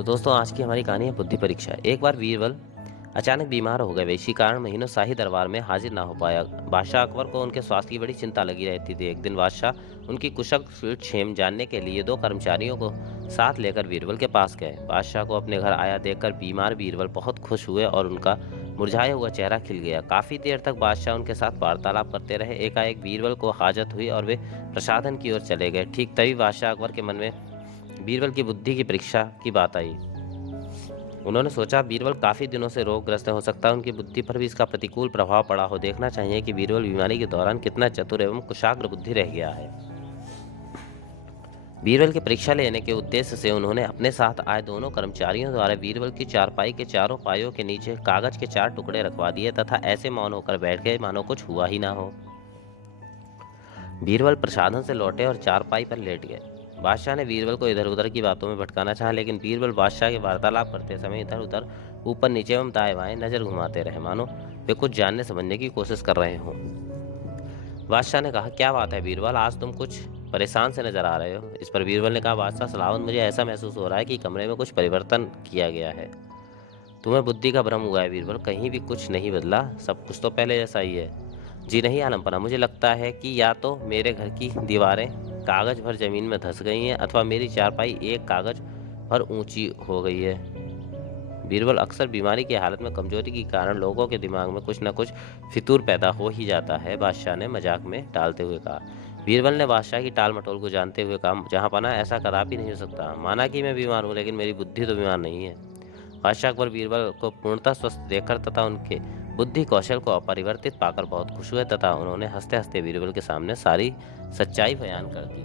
तो दोस्तों आज की हमारी कहानी है बुद्धि परीक्षा। एक बार बीरबल अचानक बीमार हो गए। इसी कारण महीनों शाही दरबार में हाजिर ना हो पाया। बादशाह अकबर को उनके स्वास्थ्य की बड़ी चिंता लगी रहती थी। एक दिन बादशाह उनकी कुशल क्षेम जानने के लिए दो कर्मचारियों को साथ लेकर बीरबल के पास गए। बादशाह को अपने घर आया देखकर बीमार बीरबल बहुत खुश हुए और उनका मुरझाया हुआ चेहरा खिल गया। काफी देर तक बादशाह उनके साथ वार्तालाप करते रहे। एकाएक बीरबल को हाजत हुई और वे प्रसाधन की ओर चले गए। ठीक तभी बादशाह अकबर के मन में बीरबल की बुद्धि की परीक्षा की बात आई। उन्होंने सोचा बीरबल काफी दिनों से रोगग्रस्त है, हो सकता है उनकी बुद्धि पर भी इसका प्रतिकूल प्रभाव पड़ा हो। देखना चाहिए कि बीरबल बीमारी के दौरान कितना चतुर एवं कुशाग्र बुद्धि रह गया है। बीरबल की परीक्षा लेने के उद्देश्य से उन्होंने अपने साथ आए दोनों कर्मचारियों द्वारा बीरबल की चारपाई के चारों पायों के नीचे कागज के चार टुकड़े रखवा दिए तथा ऐसे मौन होकर बैठ गए मानो कुछ हुआ ही ना हो। बीरबल प्रसाधन से लौटे और चारपाई पर लेट गए। बादशाह ने बीरबल को इधर उधर की बातों में भटकाना चाहा, लेकिन बीरबल बादशाह के वार्तालाप करते समय इधर उधर ऊपर नीचे एवं दाएं बाएं नजर घुमाते रहे, मानो वे कुछ जानने समझने की कोशिश कर रहे हों। बादशाह ने कहा, क्या बात है बीरबल, आज तुम कुछ परेशान से नजर आ रहे हो। इस पर बीरबल ने कहा, बादशाह सलावत, मुझे ऐसा महसूस हो रहा है कि कमरे में कुछ परिवर्तन किया गया है। तुम्हें बुद्धि का भ्रम हुआ है बीरबल, कहीं भी कुछ नहीं बदला, सब कुछ तो पहले जैसा ही है। जी नहीं आलमपना, मुझे लगता है कि या तो मेरे घर की दीवारें कागज भर जमीन में धंस गई हैं अथवा मेरी चारपाई एक कागज भर ऊंची हो गई है। बीरबल, अक्सर बीमारी की हालत में कमजोरी के कारण लोगों के दिमाग में कुछ न कुछ फितूर पैदा हो ही जाता है, बादशाह ने मजाक में टालते हुए कहा। बीरबल ने बादशाह की टाल मटोल को जानते हुए कहा, जहां पना ऐसा कदापि नहीं हो सकता। माना कि मैं बीमार हूँ, लेकिन मेरी बुद्धि तो बीमार नहीं है। बादशाह अकबर बीरबल को पूर्णतः स्वस्थ देखकर तथा उनके बुद्धि कौशल को अपरिवर्तित पाकर बहुत खुश हुए तथा उन्होंने हंसते हंसते बीरबल के सामने सारी सच्चाई बयान कर दी।